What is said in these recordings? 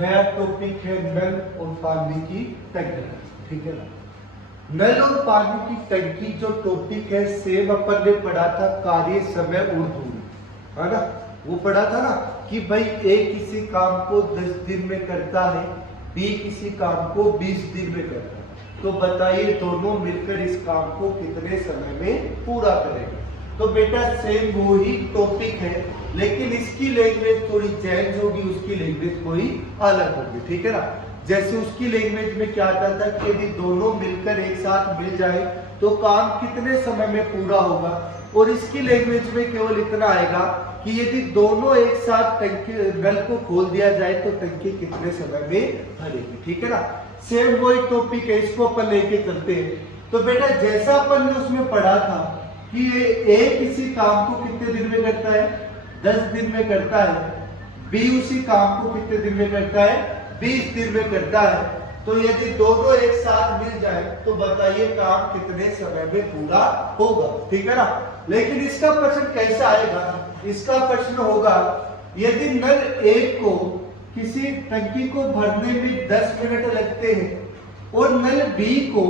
नया टॉपिक है नल और पानी की टंकी। ठीक है ना, नल और पानी की टंकी जो टॉपिक है सेम अपन ने पढ़ा था कार्य, समय और दूरी, है ना। वो पढ़ा था ना कि भाई ए किसी काम को 10 दिन में करता है, बी किसी काम को 20 दिन में करता है, तो बताइए दोनों मिलकर इस काम को कितने समय में पूरा करेंगे। तो बेटा सेम वो ही टॉपिक है, लेकिन इसकी लैंग्वेज थोड़ी चेंज होगी, उसकी लैंग्वेज कोई अलग होगी। ठीक है ना, जैसे उसकी लैंग्वेज में क्या आता था कि यदि दोनों मिलकर एक साथ मिल जाए तो काम कितने समय में पूरा होगा, और इसकी लैंग्वेज में केवल इतना आएगा कि यदि दोनों एक साथ टंकी नल को खोल दिया जाए तो टंकी कितने समय में भरेगी। ठीक है ना, सेम वही टॉपिक है, इसको अपन लेके चलते हैं। तो बेटा जैसा अपन ने उसमें पढ़ा था कि ए किसी काम को कितने दिन में करता है, 10 दिन में करता है, बी उसी काम को कितने दिन में करता है, 20 दिन में करता है, तो यदि दोनों एक साथ मिल जाए तो बताइए काम कितने समय में पूरा होगा। ठीक है ना, लेकिन इसका प्रश्न कैसा आएगा, इसका प्रश्न होगा यदि नल एक को किसी टंकी को भरने में 10 मिनट लगते हैं और नल बी को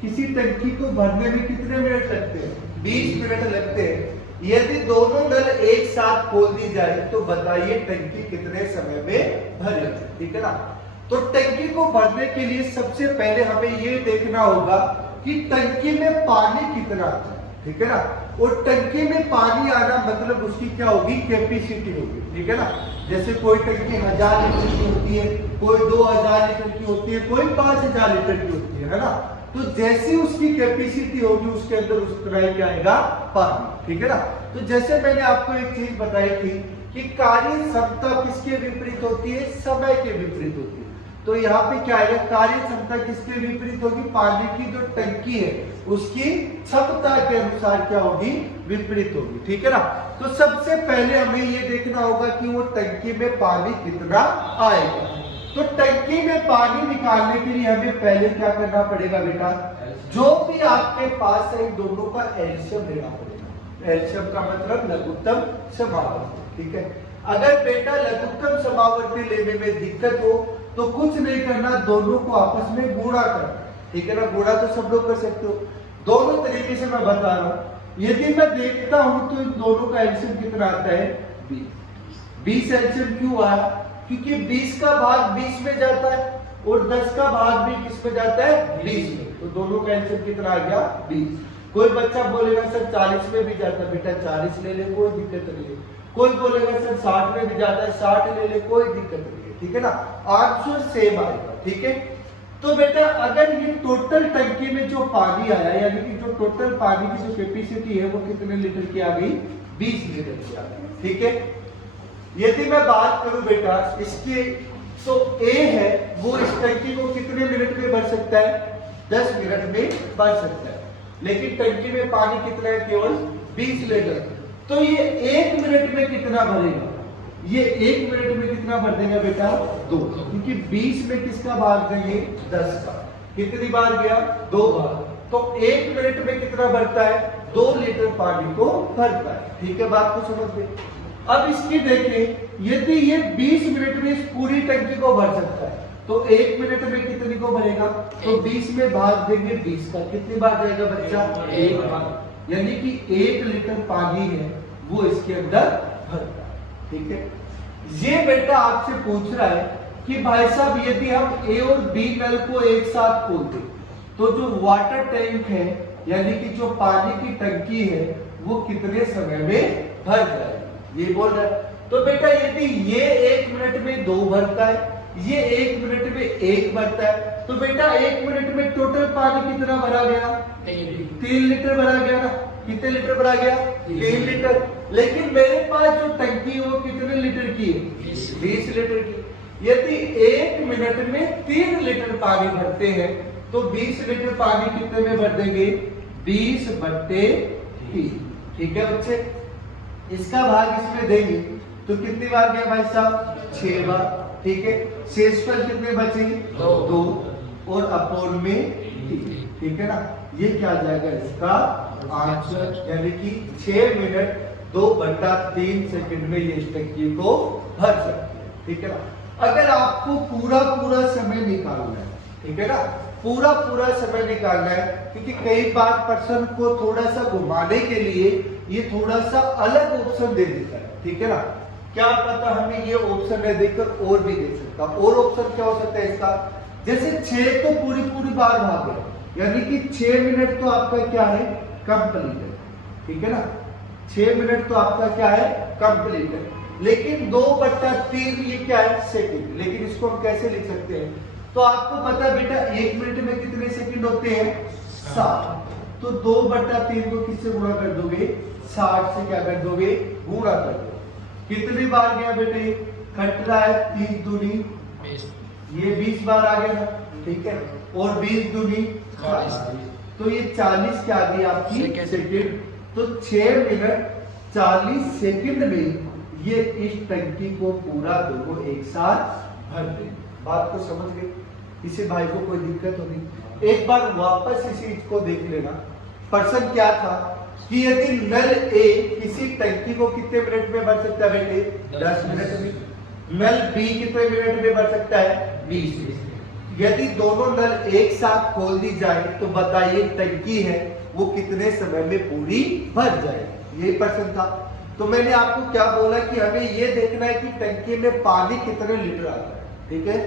किसी टंकी को भरने में कितने मिनट लगते हैं, 20 मिनट लगते हैं, यदि दोनों नल एक साथ खोल दी जाए तो बताइए टंकी कितने समय में भरेगी। ठीक है ना, तो टंकी को भरने के लिए सबसे पहले हमें ये देखना होगा कि टंकी में पानी कितना आता है। ठीक है ना, और टंकी में पानी आना मतलब उसकी क्या होगी, कैपेसिटी होगी। ठीक है ना, जैसे कोई टंकी 1000 लीटर की होती है, कोई 2000 लीटर की होती है, कोई 5000 लीटर की होती है ना। तो जैसी उसकी कैपेसिटी होगी उसके अंदर उस तरह ही क्या आएगा, पानी। ठीक है ना, तो जैसे मैंने आपको एक चीज बताई थी कि कार्य क्षमता किसके विपरीत होती है, समय के विपरीत होती है। तो यहाँ पे क्या आएगा, कार्य क्षमता किसके विपरीत होगी, पानी की जो टंकी है उसकी क्षमता के अनुसार क्या होगी, विपरीत होगी। ठीक है ना, तो सबसे पहले हमें ये देखना होगा कि वो टंकी में पानी कितना आएगा। तो टंकी में पानी निकालने के लिए हमें पहले क्या करना पड़ेगा बेटा, जो भी आपके पास है दोनों का एलसीएम लेना पड़ेगा। एलसीएम का मतलब लघुत्तम समावर्ती। ठीक है, अगर बेटा लघुत्तम समावर्ती लेने में दिक्कत हो तो कुछ नहीं करना, दोनों को आपस में गुणा करना। ठीक है ना, गुणा तो सब लोग कर सकते हो, दोनों तरीके से मैं बता रहा हूं। यदि मैं देखता हूं तो इन दोनों का एलसीएम कितना आता है, 20 एलसीएम क्यों आया, क्योंकि 20 का भाग 20 में जाता है और 10 का भाग भी किस में जाता है, 20 में, तो दोनों का एलसीएम कितना आ गया, 20। कोई बच्चा बोलेगा सर 40 में भी जाता है, बेटा 40 ले ले, कोई दिक्कत नहीं है। कोई बोलेगा सर 60 में भी जाता है, 60 ले ले, कोई दिक्कत नहीं है। ठीक है ना, आंसर सेम आएगा। ठीक है, तो बेटा अगर ये टोटल टंकी में जो पानी आया, यानी कि जो टोटल पानी की जो कैपेसिटी है वो कितने लीटर की आ गई, 20 लीटर की आ गई। ठीक है, यदि मैं बात करूं बेटा इसके, तो ए है वो इस टंकी को कितने मिनट में भर सकता है, 10 मिनट में भर सकता है, लेकिन टंकी में पानी कितना है, केवल 20 लीटर। तो ये 1 मिनट में कितना भरेगा, ये 1 मिनट में कितना भर देगा बेटा, 2, क्योंकि 20 में किसका भाग देंगे, 10 का, कितनी बार गया, 2 बार, तो 1 मिनट में कितना भरता है, 2 लीटर पानी को भरता है। ठीक है, बात को समझ गए। अब इसकी देखें, यदि ये 20 मिनट में इस पूरी टंकी को भर सकता है तो 1 मिनट में कितनी को भरेगा, तो 20 में भाग देंगे 20 का, कितनी बार जाएगा बच्चा, 1 बार, यानी कि 1 लीटर पानी है वो इसके अंदर भरता है। ठीक है, ये बेटा आपसे पूछ रहा है कि भाई साहब यदि हम ए और बी नल को एक साथ खोल दें तो जो वाटर टैंक है यानी कि जो पानी की टंकी है वो कितने समय में भर जाएगी, ये बोल रहा है। तो बेटा यदि ये 1 मिनट में 2 भरता है, ये 1 मिनट में 1 भरता है, तो बेटा 1 मिनट में टोटल पानी कितना भरा गया, 3 लीटर भरा गया ना, कितने लीटर भरा गया, 3 लीटर। लेकिन मेरे पास जो टंकी है वो कितने लीटर की है, 20 लीटर की। यदि 1 मिनट में 3 लीटर पानी भरते हैं तो 20 लीटर पानी कितने में भर देंगे, 20/3। ठीक है बच्चे, इसका भाग इसमें देंगे तो कितनी बार गया भाई साहब, 6 बार। ठीक है, शेषफल कितने बचेंगे, 2 और अपोन में 3। ठीक है ना, ये क्या आ जाएगा इसका आंसर, यानी कि 6 मिनट 2/3 सेकंड में ये इस टंकी को भर सकते हैं। ठीक है ना, अगर आपको पूरा समय निकालना है, ठीक है ना, पूरा समय निकालना है, क्योंकि कई बार पर्सन को थोड़ा सा घुमाने के लिए ये थोड़ा सा अलग ऑप्शन दे देता है, ठीक है ना, क्या पता हमें ये ऑप्शन है देकर और भी दे सकता। और ऑप्शन क्या हो सकता है इसका, जैसे 6 तो पूरी बार भागे, यानी कि 6 मिनट तो आपका क्या है, कंप्लीट है, ठीक है ना, 6 मिनट तो आपका क्या है, कंप्लीट है। लेकिन 2/3 ये क्या है, सेकंड। लेकिन इसको हम कैसे लिख सकते हैं, तो आपको पता है बेटा 1 मिनट में कितने सेकंड होते हैं, 60। तो 2/3 को किससे गुणा कर दोगे, 60 से क्या कर दोगे, गुणा कर दो। कितनी बार गया बेटे, कट रहा है 30 दूनी 20, ये 20 बार आ गया ना, ठीक है, और 20 दूनी 40, तो ये 40 क्या आ गई आपकी सेकंड। तो 6 मिनट 40 सेकंड में ये इस टंकी को पूरा दोनों एक साथ भर दे। बात को समझ गए, इसे भाई को कोई दिक्कत होगी। एक बार वापस इसी चीज को देख लेना। पर्सन क्या था कि यदि नल ए किसी टंकी को कितने मिनट में भर सकता है बेटे, 10 मिनट में। नल बी कितने मिनट में भर सकता है, 20 मिनट। यदि दोनों नल एक साथ खोल दी जाए तो बताइए टंकी है वो कितने समय में पूरी भर जाए। यही पर्सन था। तो मैंने आपको क्या बोला कि हमें ये देखना है कि टंकी में पानी कितने लीटर आता है, ठीक है।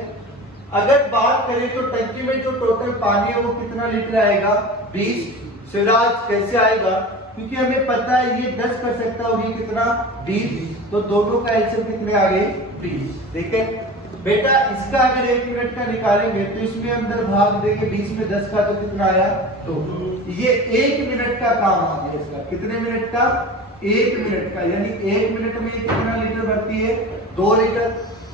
अगर बात करें तो टंकी में जो टोटल पानी है वो कितना लीटर आएगा, 20। सिराज कैसे आएगा, क्योंकि हमें पता है ये 10 कर सकता है और ये कितना 20, तो दोनों का एलसीएम कितने आ गए, 20। ठीक है बेटा, इसका अगर 1 मिनट का निकालेंगे तो इसमें अंदर भाग देंगे 20 में 10 का, तो कितना आया 2। ये 1 मिनट का काम आ गया इसका। कितने मिनट का, 1 मिनट का, यानी 1 मिनट में कितना लीटर भरती है, 2 लीटर।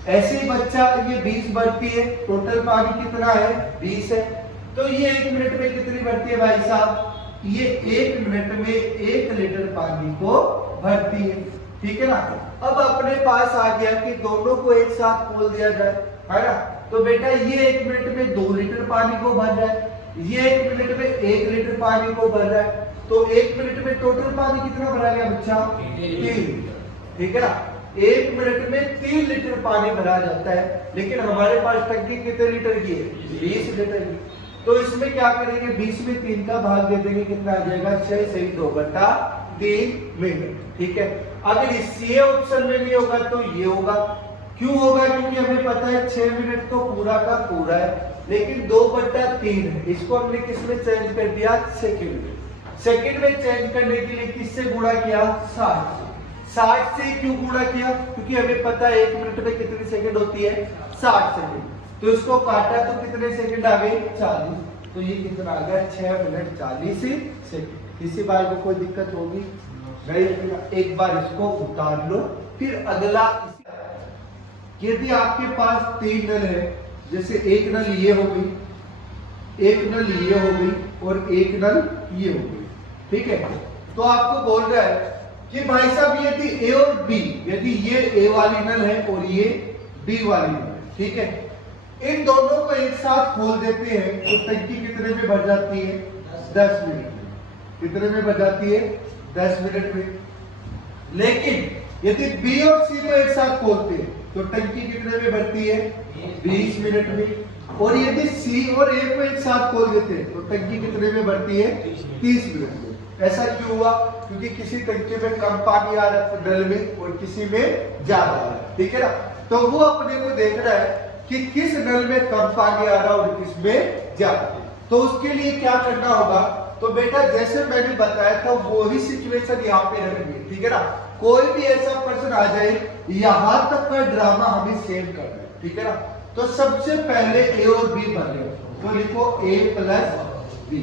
ऐसे ही बच्चा ये 20 भरती है, टोटल पानी कितना है, 20 है। तो ये 1 मिनट में कितनी भरती है भाई साहब, ये 1 मिनट में 1 लीटर पानी को भरती है, ठीक है ना। अब अपने पास आ गया कि दोनों को एक साथ खोल दिया जाए, है ना। तो बेटा ये 1 मिनट में 2 लीटर पानी को भर रहा है, ये 1 मिनट में 1 लीटर पानी को भर रहा है। तो 1 मिनट में टोटल पानी कितना भरा गया बच्चा, 3 लीटर, ठीक है ना। 1 मिनट में 3 लीटर पानी भरा जाता है, लेकिन हमारे पास टंकी कितने लीटर की है, 20 लीटर की। तो इसमें क्या करेंगे, 20 में 3 का भाग दे देंगे, कितना आ जाएगा, 6 से 2/3 मिनट, ठीक है। अगर इस ये ऑप्शन में नहीं होगा तो ये होगा। क्यों होगा, क्योंकि हमें पता है 6 मिनट तो पूरा का पूरा है, लेकिन 2/3 है। इसको हमने किस में चेंज कर दिया, सेकंड में। सेकंड में चेंज करने के लिए किससे गुणा किया, 60 से। 60 से क्यों गुणा किया, क्योंकि हमें पता है 1 मिनट में कितनी सेकंड होती है, 60 सेकंड। तो इसको काटा तो कितने सेकंड आ गए, 40। तो ये कितना आ गया, 6 मिनट 40 सेकंड। किसी बार को कोई दिक्कत होगी नहीं, एक बार इसको उतार लो। फिर अगला, यदि आपके पास 3 नल है, जैसे एक नल ये हो गई, एक नल ये हो गई और एक नल ये हो गई, ठीक है। तो आपको बोल रहा है कि भाई साहब यदि ए और बी, यदि ये ए वाली नल है और ये बी वाली नल है, ठीक है, इन दोनों को एक साथ खोल देते हैं तो टंकी कितने में भर जाती है, 10 मिनट में। कितने में भर जाती है, 10 मिनट में। लेकिन यदि बी और सी को एक साथ खोलते हैं तो टंकी कितने में भरती है, 20 मिनट में। और यदि सी और ए को एक साथ खोल देते हैं तो टंकी कितने में भरती है, 30 मिनट में। ऐसा क्यों हुआ, क्योंकि किसी टंकी में कम पानी आ रहा है नल में और किसी में ज्यादा आ रहा है, ठीक है ना। तो वो अपने को देख रहा है कि किस नल में कम पानी आ रहा और किस में ज्यादा। तो उसके लिए क्या करना होगा, तो बेटा जैसे मैंने बताया था वही सिचुएशन यहाँ पे रखेंगे, ठीक है ना। कोई भी ऐसा पर्सन आ जाए, यहां तक का ड्रामा हमें सेव करना है, ठीक है ना। तो सबसे पहले ए और बी बने, तो लिखो ए प्लस बी,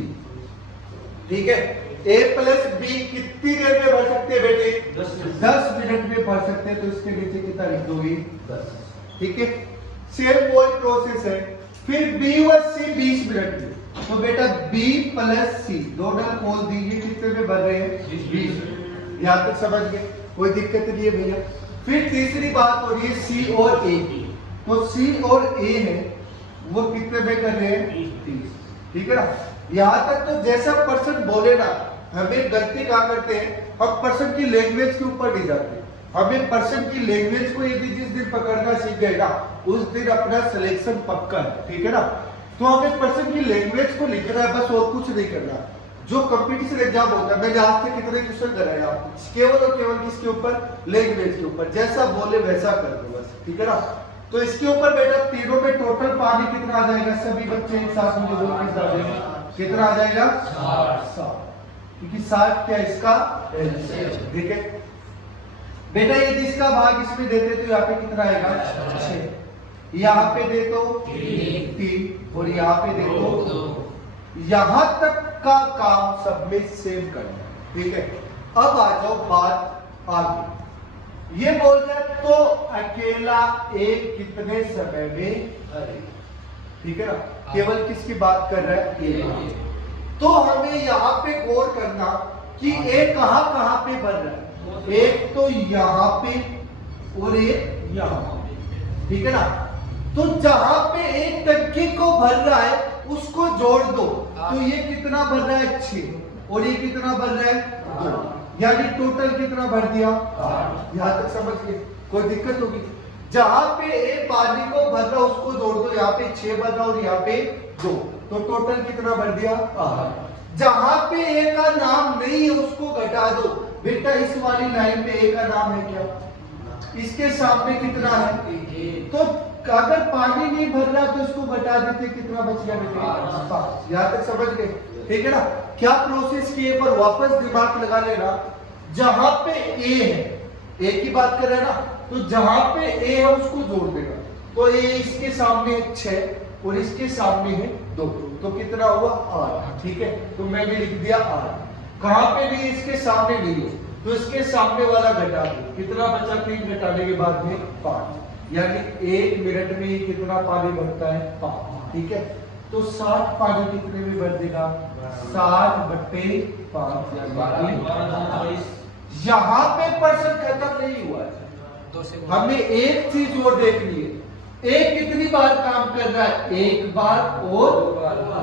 ठीक है। ए प्लस बी कितनी देर में भर सकते हैं बेटे, 10 मिनट में भर सकते हैं। तो इसके नीचे कितना लिख दोगे, 10, ठीक है। सेम वही प्रोसेस है। फिर बी और सी 20 मिनट में, तो बेटा बी प्लस सी दोनों खोल दीजिए, कितने में भर रहे हैं, 20। यहां तक समझ गए, कोई दिक्कत नहीं है भैया। फिर तीसरी बात हो रही है सी और ए की, तो सी और ए है वो कितने में कर रहे हैं, 30, ठीक है ना। यहां तक तो जैसा पर्सन बोले ना, हमें गलती क्या करते हैं, हम पर्सन की लैंग्वेज के ऊपर नहीं जाते, हमें पर्सन की लैंग्वेज को यदि जिस दिन पकड़ना सीख गए ना, उस दिन अपना सिलेक्शन पक्का है, ठीक है ना। तो हमें पर्सन की लैंग्वेज को लिखना है, बस और कुछ नहीं करना। जो कंपटीशन एग्जाम होता है, मैंने आज तक कितने क्वेश्चन कराए आपको, केवल और केवल किसके ऊपर, लैंग्वेज के ऊपर, जैसा बोले वैसा कर दो बस, ठीक है ना। तो इसके ऊपर बेटा तीनों में टोटल पानी कितना आ जाएगा, सभी बच्चे एक साथ मुझे बोल कितना आ जाएगा, 60, क्योंकि 60 क्या इसका, ठीक है बेटा। यदि इसका भाग इसमें देते तो यहाँ पे कितना आएगा, 6, यहाँ पे दे तो 3 और यहाँ पे दे तो 2। यहां तक का काम सब में सेम करना, ठीक है। अब आ जाओ बात आगे, ये बोल रहे तो अकेला एक कितने समय में भरे, ठीक है ना। केवल किसकी बात कर रहा है, एक। तो हमें यहाँ पे गौर करना कि एक कहां पे भर रहा है, एक तो यहाँ पे और एक यहाँ पे, ठीक है ना। तो जहां पे एक टंकी को भर रहा है उसको जोड़ दो, तो ये कितना भर रहा है, 6 और ये कितना भर रहा है, 2, यानी टोटल कितना भर दिया, 8। यहां तक समझ गए, कोई दिक्कत होगी। जहां पे एक पानी को भर रहा उसको जोड़ दो, यहाँ पे 6 भर रहा और यहाँ पे 2, तो टोटल कितना भर दिया, 8। जहां पे ए का नाम नहीं है उसको घटा दो। बेटा इस वाली लाइन में ए का नाम है क्या, इसके सामने कितना है, तो अगर पानी नहीं भर रहा तो इसको घटा देते, कितना बच गया बेटे, 5। यहां तक समझ गए, ठीक है ना। क्या प्रोसेस की, एक बार वापस दिमाग लगा लेना। जहां पे ए है, ए की बात कर रहे हैं ना, तो जहां पे ए है उसको जोड़ देगा, तो ए इसके सामने 6 और इसके सामने है 2, तो कितना हुआ, 8, ठीक है। तो मैंने लिख दिया 8। कहां पे भी इसके सामने नहीं है तो इसके सामने वाला घटा दो, कितना बचा, 3 घटाने के बाद में 5, यानी 1 मिनट में ही कितना पानी भरता है, 5, ठीक है। तो 60 पानी कितने में भर देगा, 60/5, यहाँ पे पर्सन खत्म नहीं हुआ है। हमें एक चीज और देखनी है, एक कितनी बार काम कर रहा है, 1 बार और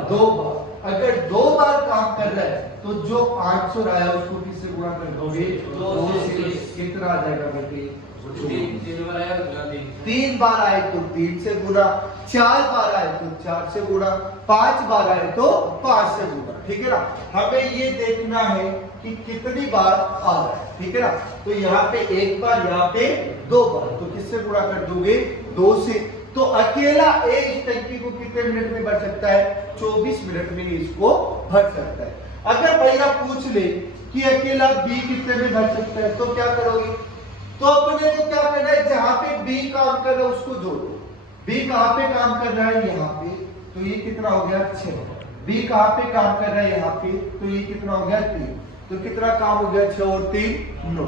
2 बार। अगर 2 बार काम कर रहा है तो जो आंसर आया उसको किससे गुणा कर दोगे, 2 से। कितना आ जाएगा बेटे, 3 बार आए तो 3 से गुणा, 4 बार आए तो 4 से गुणा, 5 बार आए तो 5 से गुणा, ठीक है ना। हमें ये देखना है कि कितनी बार आ रहा है, ठीक है ना। तो यहाँ पे 1 बार, यहाँ पे 2 बार, तो किससे गुणा कर दोगे, 2 से। तो अकेला ए इस टंकी को कितने मिनट में भर सकता है, 24 मिनट में इसको भर सकता है। अगर भैया पूछ ले कि अकेला बी कितने में भर सकता है, तो क्या करोगे, तो अपने को क्या करना है, जहां पे बी काम कर रहा है उसको जोड़ो। बी कहां पे काम कर रहा है, यहाँ पे, तो ये कितना हो गया, 6। बी कहां पे काम कर रहा है, यहाँ पे, तो ये कितना हो गया, 3। तो कितना काम हो गया, 6 और 3 9।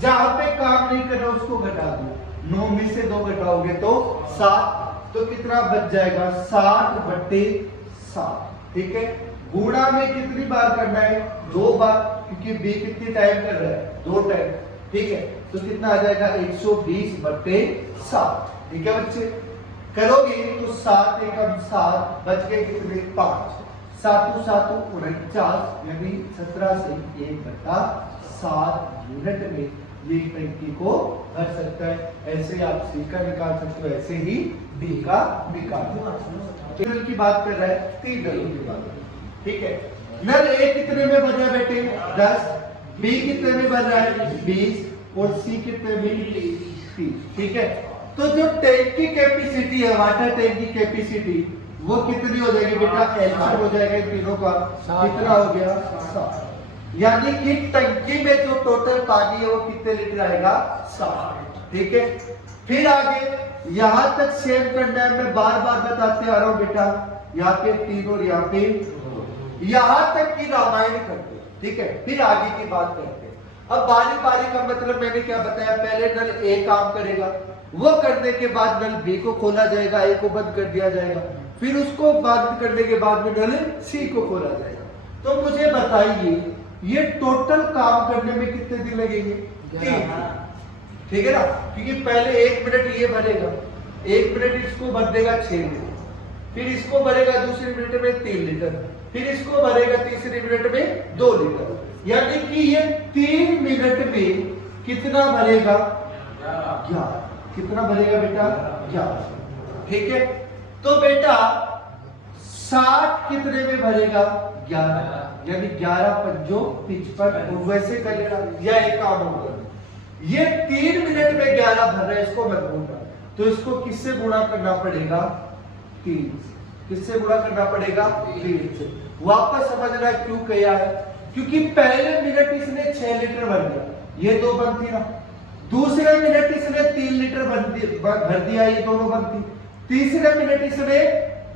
जहां पे काम नहीं कर रहा उसको घटा दो, 9 में से 2 घटाओगे तो 7, तो कितना बच जाएगा, 60/7, ठीक है। गुणा में कितनी बार करना है, 2 बार, क्योंकि बी कितनी टाइम कर रहा है, 2 टाइम, ठीक है। तो कितना आ जाएगा, 120/7, ठीक है बच्चे। करोगे तो 7 एकम 7, बच गए कितने, 5, 7 7 49, यानी 17 से 1/7 मिनट में ये टंकी को भर सकता है। ऐसे आप सी का निकाल सकते हो, ऐसे ही डी का निकाल सकते हो। की बात कर रहा है, 3 नलों की बात, ठीक है। नल ए कितने में भर रहा है बेटे, 10, बी कितने में भर रहा है, 20 और सी कितने में, 30, ठीक है। तो जो टैंक की कैपेसिटी है, वाटर टैंक की कैपेसिटी, वो कितनी हो जाएगी बेटा, एलसीएम हो जाएगा तीनों का, कितना हो गया, 7। यानी कि टंकी में जो टोटल पानी है वो कितने लीटर आएगा, 7, ठीक है। फिर आगे यहां तक सेव करना है, मैं बार बार बताते आ रहा हूं बेटा, यहाँ पे 3 और यहाँ पे 2, यहां तक की रामायण करते, ठीक है। फिर आगे की बात करते हैं। अब बारी बारी का मतलब मैंने क्या बताया, पहले नल ए काम करेगा, वो करने के बाद नल बी को खोला जाएगा, ए को बंद कर दिया जाएगा, फिर उसको बंद करने के बाद में नल सी को खोला जाएगा। तो मुझे बताइए ये टोटल काम करने में कितने दिन लगेंगे, 3, ठीक है ना। क्योंकि पहले 1 मिनट ये भरेगा, 1 मिनट इसको भर देगा 6 लीटर, फिर इसको भरेगा दूसरे मिनट में 3 लीटर, फिर इसको भरेगा तीसरे मिनट में 2 लीटर, यानी कि ये 3 मिनट में कितना भरेगा 11। कितना भरेगा बेटा 11। ठीक है, तो बेटा 60 कितने में भरेगा 11, यानी 11 पंजो 55। वैसे करेगा या एक काम होगा, ये 3 मिनट में 11 भर रहा है, इसको मत भूलना, तो इसको किससे गुणा करना पड़ेगा 3 से। किससे गुणा करना पड़ेगा 3 से। वापस समझना क्यों किया है, क्योंकि पहले मिनट इसने 6 लीटर भर दिया, ये 2 बनती ना। दूसरे मिनट इसने 3 लीटर भर दिया, ये दोनों बनती। तीसरे मिनट इसने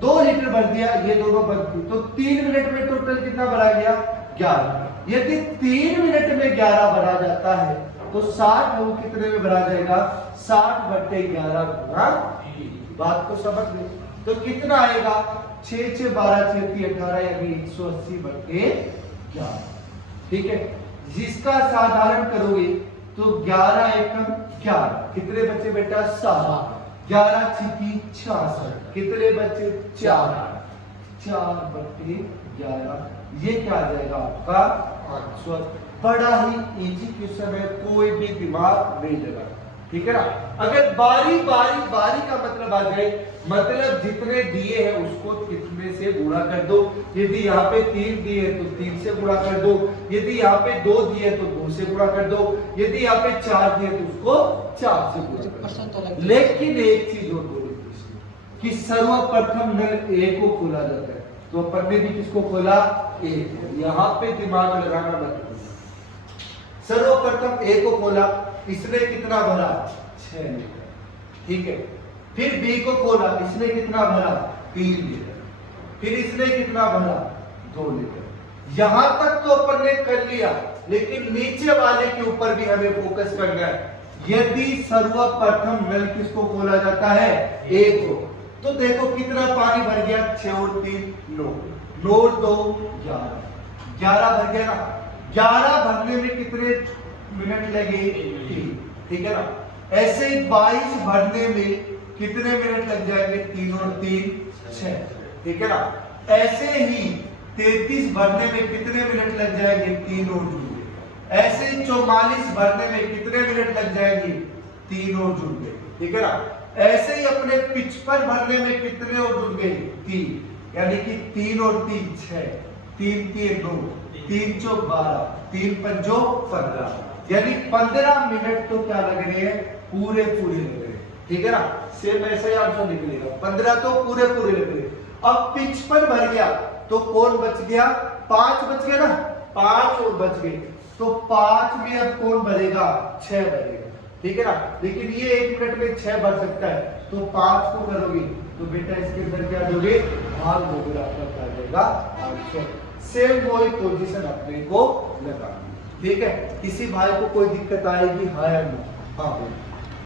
2 लीटर भर दिया, ये दोनों बनती। तो 3 मिनट में टोटल कितना भरा गया 11। यदि 3 मिनट में 11 भरा जाता है तो 60 वो कितने में भरा जाएगा 60/11 गुना। बात को समझ ले, तो कितना आएगा 6 6 12 6 3 18, यानी 180/11। ठीक है, जिसका साधारण करोगे तो 11 एकम 11, कितने बच्चे बेटा 7, 11 छिकी 66, कितने बच्चे 4, 4/11, ये क्या आ जाएगा आपका 800। बड़ा ही इजी क्वेश्चन है, कोई भी दिमाग नहीं लगा। ठीक है ना, अगर बारी का मतलब आ जाए, मतलब जितने दिए हैं उसको कितने से गुणा कर दो। यदि यहाँ पे 3 दिए तो 3 से गुणा कर दो, यदि यहाँ पे 2 दिए तो 2 से गुणा कर दो, यदि यहाँ पे 4 दिए तो उसको 4 से गुणा कर दो। लेकिन एक चीज और बोली कि सर्वप्रथम नल ए को खोला जाता है, तो अपन ने भी किसको खोला ए। यहाँ पे दिमाग लगाना मत भूलना। सर्वप्रथम ए को खोला, इसने कितना भरा 6 लीटर। ठीक है, फिर बी को खोला, इसने कितना भरा 3 लीटर, फिर इसने कितना भरा 2 लीटर। यहां तक तो अपन ने कर लिया, लेकिन नीचे वाले के ऊपर भी हमें फोकस करना है। यदि सर्वप्रथम नल किसको खोला जाता है ए को, तो देखो कितना पानी भर गया 6 और 3 9, 9 2 11 भर गया ना। 11 भरने में कितने मिनट लगे 3। ठीक है ना, ऐसे 22 भरने में कितने मिनट लग जाएंगे 3 और 3 6। ठीक है ना, ऐसे ही 33 भरने में कितने मिनट लग जाएंगे 3 और 2। ऐसे ही 44 भरने में कितने मिनट लग जाएंगे 3 और जुड़ गए। ठीक है ना, ऐसे ही अपने 55 भरने में कितने और जुड़ गए 3, यानी कि 3 और 3 6, 3 3 9, 3 4 12, 3 5 15, यानी 15 मिनट तो क्या लग रहे हैं पूरे लग रहे हैं। ठीक है ना, सेम ऐसा ही आंसर निकलेगा, 15 तो पूरे लग रहे। अब 55 भर गया तो कौन बच गया 5 बच गया ना, 5 और बच गए, तो 5 में अब कौन भरेगा 6 भरेगा। ठीक है ना, लेकिन ये 1 मिनट में 6 भर सकता है, तो 5 को करोगे तो बेटा इसके अंदर क्या दोगे भाग दोगे, आपका क्या जाएगा आंसर। सेम वही पोजीशन अपने को लगा। ठीक है, किसी भाई को कोई दिक्कत आएगी हाँ या नो? हाँ।